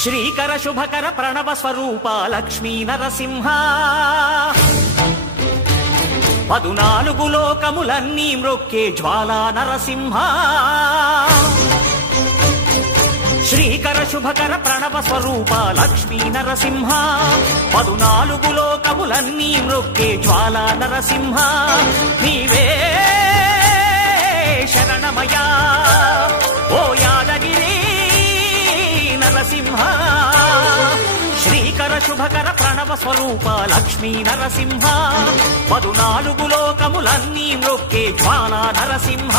శ్రీకర శుభకర ప్రణవ స్వరూప లక్ష్మీ నరసింహ 14 లోకములన్నీ మ్రొక్కే జ్వాలా నరసింహ శ్రీకర శుభకర ప్రణవ స్వరూప లక్ష్మీ నరసింహ 14 లోకములన్నీ మ్రొక్కే జ్వాలా నరసింహ నీవే శరణమయా ఓ యాదగిరి నరసింహ శ్రీకర శుభకర ప్రణవ స్వరూప లక్ష్మీ నరసింహ 14 లోకములన్నీ మ్రొక్కే జ్వాలా నరసింహ